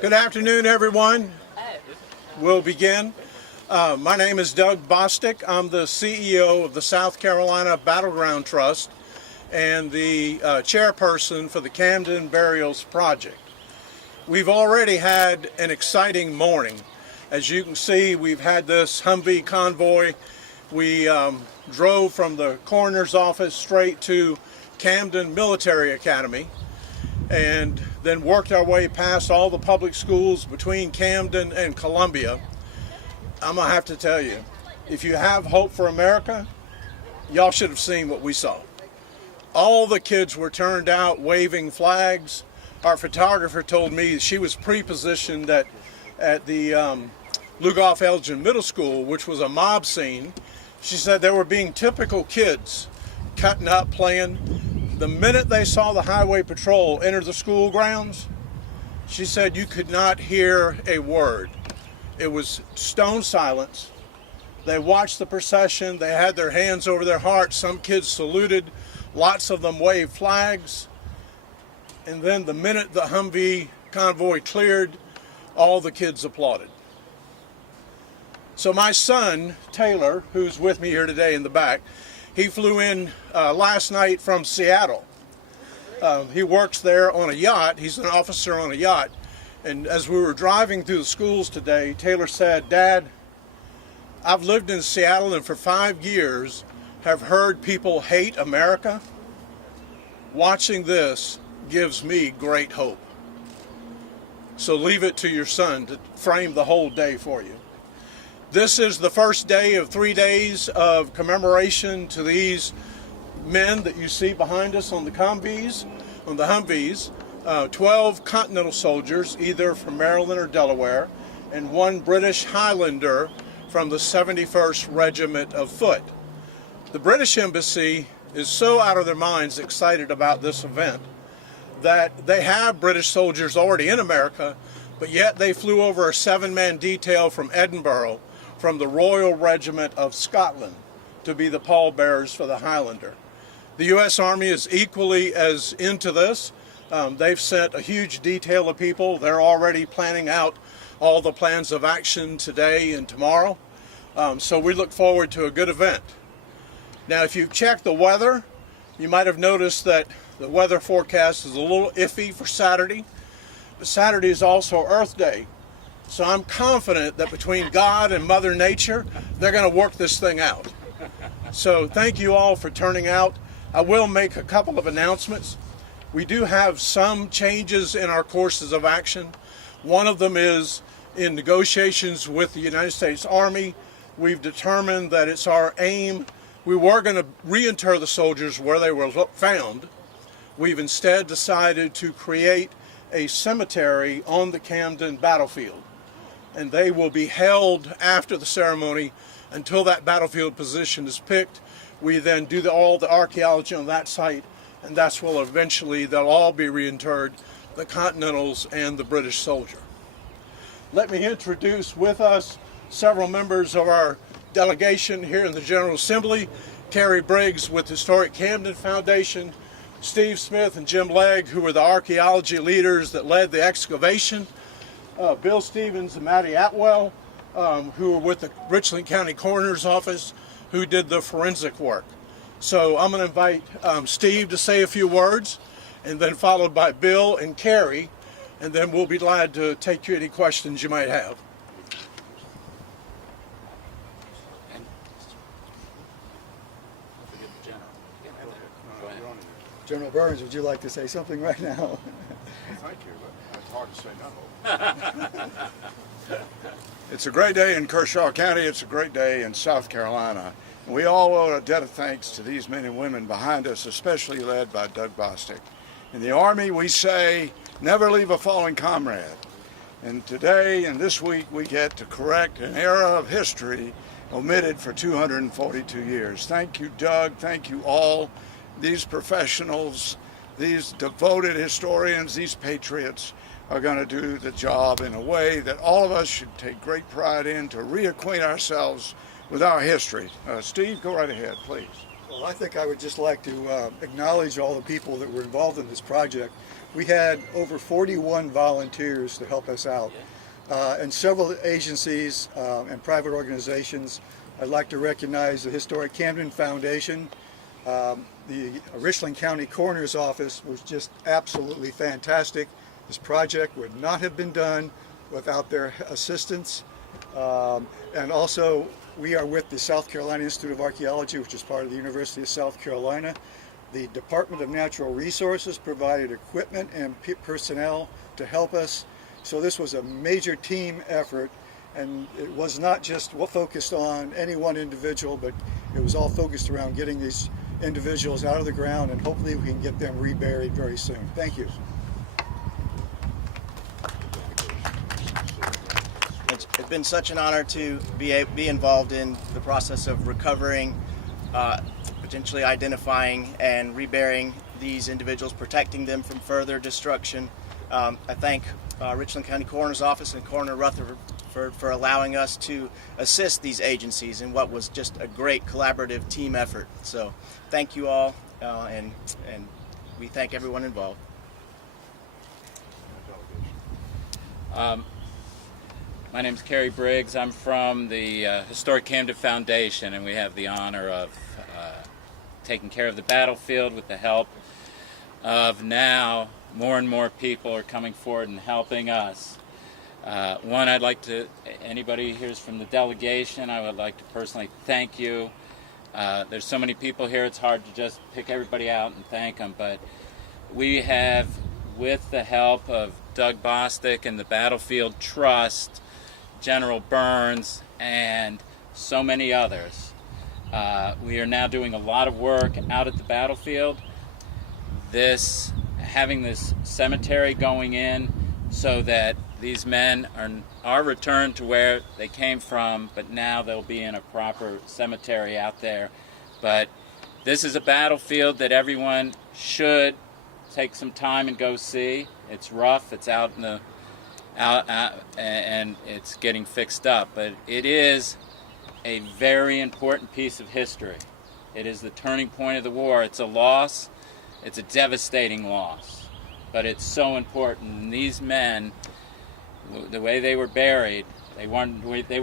Good afternoon, everyone. We'll begin. My name is Doug Bostic. I'm the CEO of the South Carolina Battleground Trust and the chairperson for the Camden Burials Project. We've already had an exciting morning. As you can see, we've had this Humvee convoy. We drove from the coroner's office straight to Camden Military Academy and then worked our way past all the public schools between Camden and Columbia. I'm gonna have to tell you, if you have hope for America, y'all should have seen what we saw. All the kids were turned out waving flags. Our photographer told me she was pre-positioned at the Lugoff Elgin Middle School, which was a mob scene. She said they were being typical kids, cutting up, playing. The minute they saw the highway patrol enter the school grounds, she said you could not hear a word. It was stone silence. They watched the procession. They had their hands over their hearts. Some kids saluted. Lots of them waved flags. And then the minute the Humvee convoy cleared, all the kids applauded. So my son, Taylor, who's with me here today in the back, he flew in last night from Seattle. He works there on a yacht. He's an officer on a yacht. And as we were driving through the schools today, Taylor said, "Dad, I've lived in Seattle and for 5 years have heard people hate America. Watching this gives me great hope." So leave it to your son to frame the whole day for you. This is the first day of 3 days of commemoration to these men that you see behind us on the Humvees. 12 Continental soldiers, either from Maryland or Delaware, and 1 British Highlander from the 71st Regiment of Foot. The British Embassy is so out of their minds excited about this event that they have British soldiers already in America, but yet they flew over a 7-man detail from Edinburgh from the Royal Regiment of Scotland to be the pallbearers for the Highlander. The U.S. Army is equally as into this. They've sent a huge detail of people. They're already planning out all the plans of action today and tomorrow. So we look forward to a good event. Now, if you've checked the weather, you might have noticed that the weather forecast is a little iffy for Saturday. But Saturday is also Earth Day. So I'm confident that between God and Mother Nature, they're going to work this thing out. So thank you all for turning out. I will make a couple of announcements. We do have some changes in our courses of action. One of them is in negotiations with the United States Army. We've determined that it's our aim. We were going to reinter the soldiers where they were found. We've instead decided to create a cemetery on the Camden battlefield. And they will be held after the ceremony until that battlefield position is picked. We then do all the archaeology on that site, and that's where eventually they'll all be reinterred, the Continentals and the British soldier. Let me introduce with us several members of our delegation here in the General Assembly. Carrie Briggs with Historic Camden Foundation, Steve Smith and Jim Legg, who were the archaeology leaders that led the excavation, Bill Stevens and Matty Atwell, who were with the Richland County Coroner's Office, who did the forensic work. So I'm going to invite Steve to say a few words, and then followed by Bill and Carrie, and then we'll be glad to take any questions you might have. General Burns, would you like to say something right now? Thank you, but it's hard to say no. It's a great day in Kershaw County. It's a great day in South Carolina. And we all owe a debt of thanks to these men and women behind us, especially led by Doug Bostic. In the Army, we say, never leave a fallen comrade. And today and this week, we get to correct an era of history omitted for 242 years. Thank you, Doug. Thank you all. These professionals, these devoted historians, these patriots are going to do the job in a way that all of us should take great pride in to reacquaint ourselves with our history. Steve, go right ahead, please. Well, I think I would just like to acknowledge all the people that were involved in this project. We had over 41 volunteers to help us out, and several agencies and private organizations. I'd like to recognize the Historic Camden Foundation. The Richland County Coroner's Office was just absolutely fantastic. This project would not have been done without their assistance. And also, we are with the South Carolina Institute of Archaeology, which is part of the University of South Carolina. The Department of Natural Resources provided equipment and personnel to help us. So this was a major team effort, and it was not just focused on any one individual, but it was all focused around getting these individuals out of the ground, and hopefully we can get them reburied very soon. Thank you. It's been such an honor to be involved in the process of recovering, potentially identifying and reburying these individuals, protecting them from further destruction. I thank Richland County Coroner's Office and Coroner Rutherford for allowing us to assist these agencies in what was just a great collaborative team effort. So thank you all, and we thank everyone involved. My name is Kerry Briggs. I'm from the Historic Camden Foundation, and we have the honor of taking care of the battlefield with the help of now more and more people are coming forward and helping us. One, I'd like to, anybody here's from the delegation, I would like to personally thank you. There's so many people here, it's hard to just pick everybody out and thank them, but we have, with the help of Doug Bostic and the Battlefield Trust, General Burns, and so many others, we are now doing a lot of work out at the battlefield. Having this cemetery going in so that these men are returned to where they came from, but now they'll be in a proper cemetery out there. But this is a battlefield that everyone should take some time and go see. It's rough, it's out in the and it's getting fixed up, but it is a very important piece of history. It is the turning point of the war. It's a loss. It's a devastating loss, but it's so important. And these men, the way they were buried, they were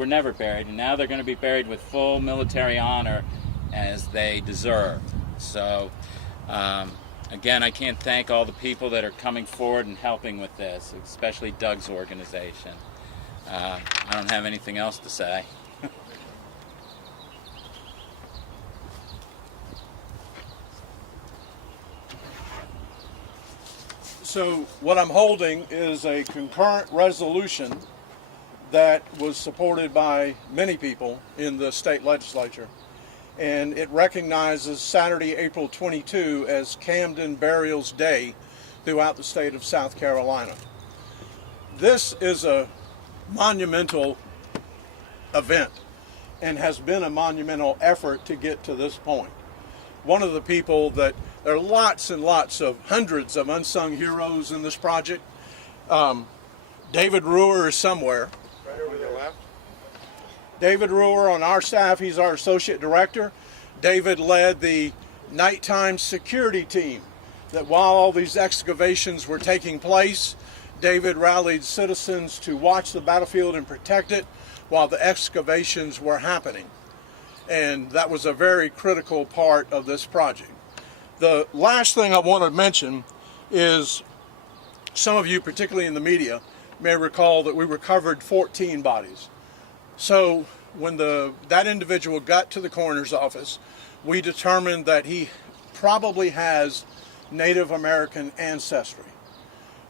never buried, and now they're going to be buried with full military honor as they deserve. So again, I can't thank all the people that are coming forward and helping with this, especially Doug's organization. I don't have anything else to say. So what I'm holding is a concurrent resolution that was supported by many people in the state legislature. And it recognizes Saturday, April 22 as Camden Burials Day throughout the state of South Carolina. This is a monumental event and has been a monumental effort to get to this point. One of the people that, there are lots and lots of hundreds of unsung heroes in this project. David Ruhr is somewhere. Right over your left. David Ruhr on our staff, he's our associate director. David led the nighttime security team that while all these excavations were taking place, David rallied citizens to watch the battlefield and protect it while the excavations were happening. And that was a very critical part of this project. The last thing I want to mention is some of you, particularly in the media, may recall that we recovered 14 bodies. So when that individual got to the coroner's office, we determined that he probably has Native American ancestry.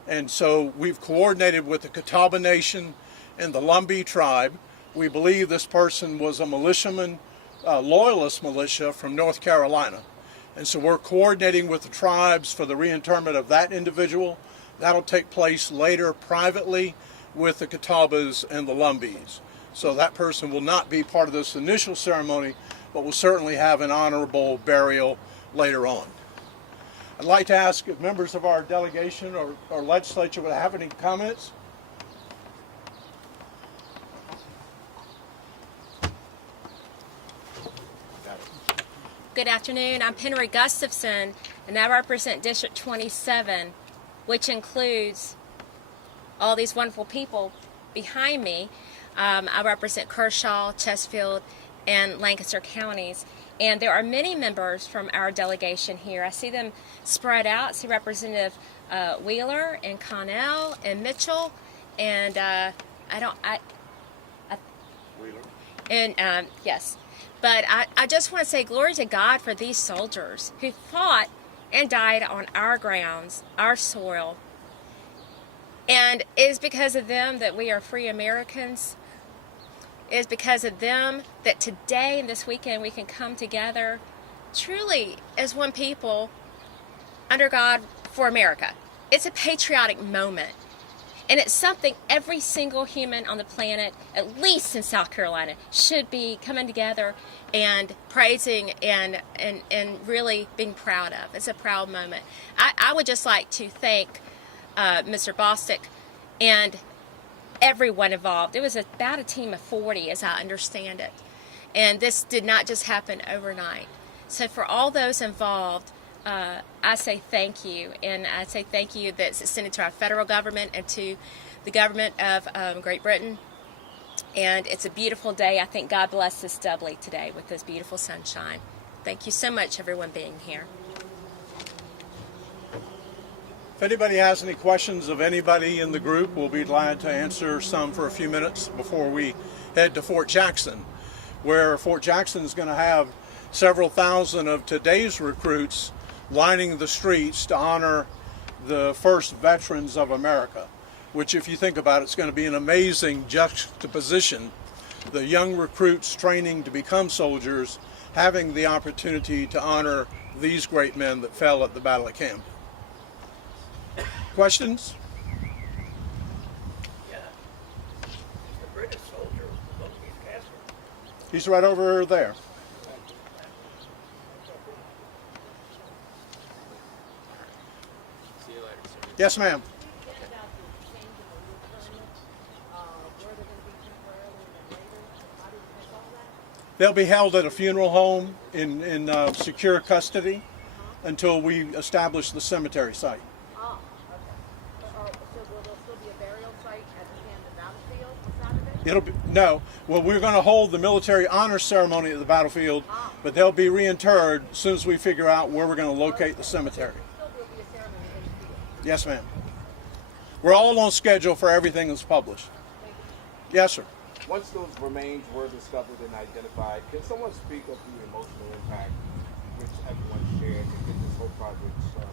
And so we've coordinated with the Catawba Nation and the Lumbee tribe. We believe this person was a militiaman, loyalist militia from North Carolina. And so we're coordinating with the tribes for the reinterment of that individual. That'll take place later privately with the Catawbas and the Lumbees. So that person will not be part of this initial ceremony, but will certainly have an honorable burial later on. I'd like to ask if members of our delegation or legislature would have any comments. Good afternoon. I'm Penry Gustafson, and I represent District 27. which includes all these wonderful people behind me. I represent Kershaw, Chesterfield, and Lancaster counties. And there are many members from our delegation here. I see them spread out. I see Representative Wheeler and Connell and Mitchell, and yes. But I just want to say glory to God for these soldiers who fought and died on our grounds, our soil. And it is because of them that we are free Americans. It is because of them that today and this weekend we can come together truly as one people under God for America. It's a patriotic moment. And it's something every single human on the planet, at least in South Carolina, should be coming together and praising and really being proud of. It's a proud moment. I would just like to thank Mr. Bostic and everyone involved. It was about a team of 40, as I understand it. And this did not just happen overnight. So for all those involved, I say thank you. And I say thank you that's extended to our federal government and to the government of Great Britain. And it's a beautiful day. I think God blessed us doubly today with this beautiful sunshine. Thank you so much, everyone, being here. If anybody has any questions of anybody in the group, we'll be glad to answer some for a few minutes before we head to Fort Jackson, where Fort Jackson is going to have several thousand of today's recruits lining the streets to honor the first veterans of America, which, if you think about it, it's going to be an amazing juxtaposition. The young recruits training to become soldiers having the opportunity to honor these great men that fell at the Battle of Camden. Questions? Yeah. The British soldier was East Castle. He's right over there. See you later, sir. Yes, ma'am. They'll be held at a funeral home in secure custody until we establish the cemetery site. Oh, okay. So will there still be a burial site at the Camden battlefield on Saturday? It'll be no. Well, we're going to hold the military honor ceremony at the battlefield, but they'll be reinterred as soon as we figure out where we're going to locate the cemetery. Still will be a ceremony in the field. Yes, ma'am. We're all on schedule for everything that's published. Yes, sir. Once those remains were discovered and identified, can someone speak of the emotional impact which everyone shared to get this whole project started?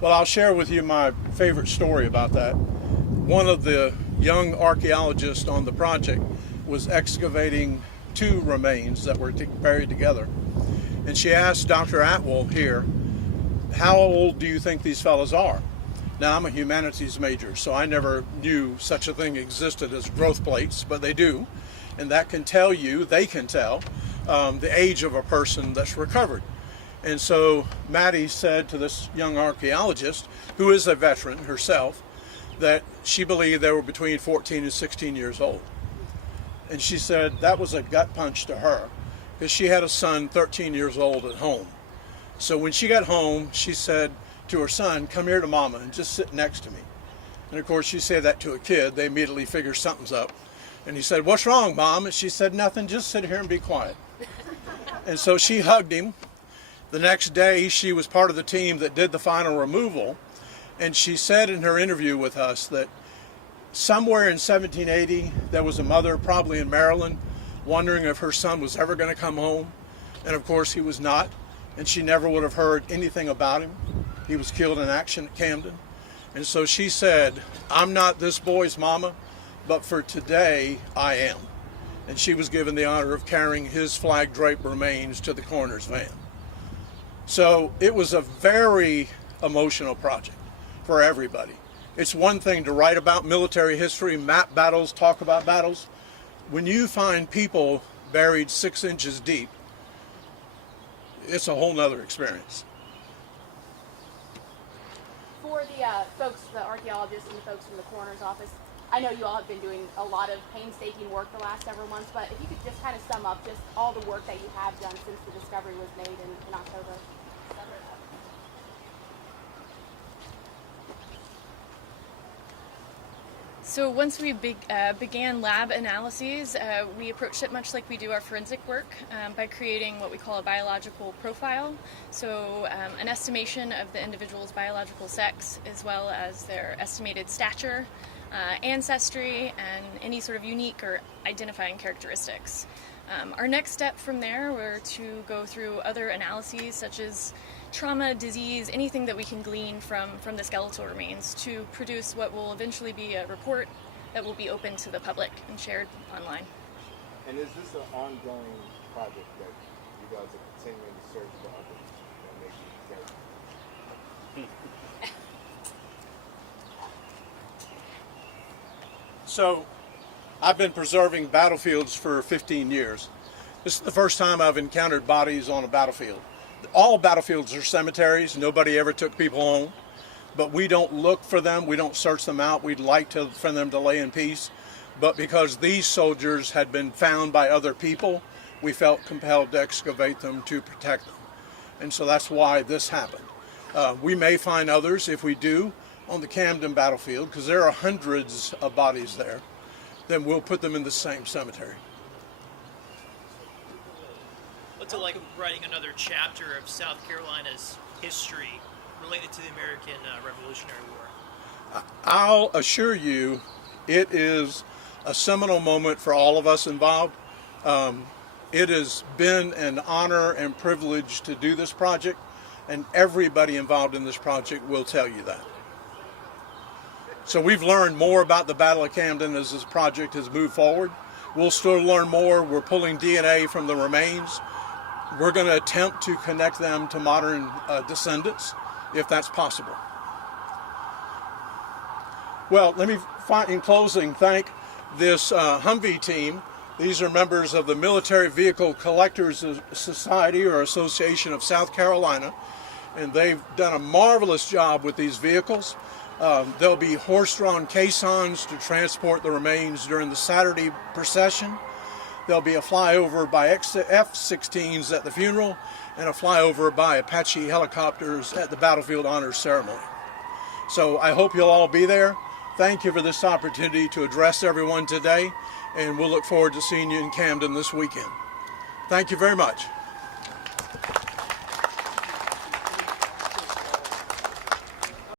Well, I'll share with you my favorite story about that. One of the young archaeologists on the project was excavating two remains that were buried together. And she asked Dr. Atwell here, how old do you think these fellows are? Now, I'm a humanities major, so I never knew such a thing existed as growth plates, but they do. And that can tell you, they can tell, the age of a person that's recovered. And so Maddie said to this young archaeologist, who is a veteran herself, that she believed they were between 14 and 16 years old. And she said that was a gut punch to her, because she had a son 13 years old at home. So when she got home, she said to her son, come here to mama and just sit next to me. And of course she said that to a kid, they immediately figure something's up. And he said, what's wrong, Mom? And she said, nothing, just sit here and be quiet. And so she hugged him. The next day she was part of the team that did the final removal, and she said in her interview with us that somewhere in 1780 there was a mother, probably in Maryland, wondering if her son was ever going to come home. And of course he was not, and she never would have heard anything about him. He was killed in action at Camden. And so she said, I'm not this boy's mama, but for today I am. And she was given the honor of carrying his flag draped remains to the coroner's van. So it was a very emotional project for everybody. It's one thing to write about military history, map battles, talk about battles. When you find people buried 6 inches deep, it's a whole nother experience. For the folks, the archaeologists and the folks from the coroner's office, I know you all have been doing a lot of painstaking work the last several months, but if you could just kind of sum up just all the work that you have done since the discovery was made in October. So once we began lab analyses, we approached it much like we do our forensic work by creating what we call a biological profile. So an estimation of the individual's biological sex as well as their estimated stature, ancestry, and any sort of unique or identifying characteristics. Our next step from there were to go through other analyses such as trauma, disease, anything that we can glean from the skeletal remains to produce what will eventually be a report that will be open to the public and shared online. And is this an ongoing project that you guys are continuing to search for others that make you So, I've been preserving battlefields for 15 years. This is the first time I've encountered bodies on a battlefield. All battlefields are cemeteries. Nobody ever took people home. But we don't look for them. We don't search them out. We'd like for them to lay in peace. But because these soldiers had been found by other people, we felt compelled to excavate them to protect them. And so that's why this happened. We may find others. If we do, on the Camden battlefield, because there are hundreds of bodies there, then we'll put them in the same cemetery. What's it like writing another chapter of South Carolina's history related to the American Revolutionary War? I'll assure you, it is a seminal moment for all of us involved. It has been an honor and privilege to do this project, and everybody involved in this project will tell you that. So we've learned more about the Battle of Camden as this project has moved forward. We'll still learn more. We're pulling DNA from the remains. We're going to attempt to connect them to modern descendants, if that's possible. Well, let me, in closing, thank this Humvee team. These are members of the Military Vehicle Collectors Society or Association of South Carolina, and they've done a marvelous job with these vehicles. There'll be horse-drawn caissons to transport the remains during the Saturday procession. There'll be a flyover by F-16s at the funeral and a flyover by Apache helicopters at the battlefield honors ceremony. So I hope you'll all be there. Thank you for this opportunity to address everyone today, and we'll look forward to seeing you in Camden this weekend. Thank you very much.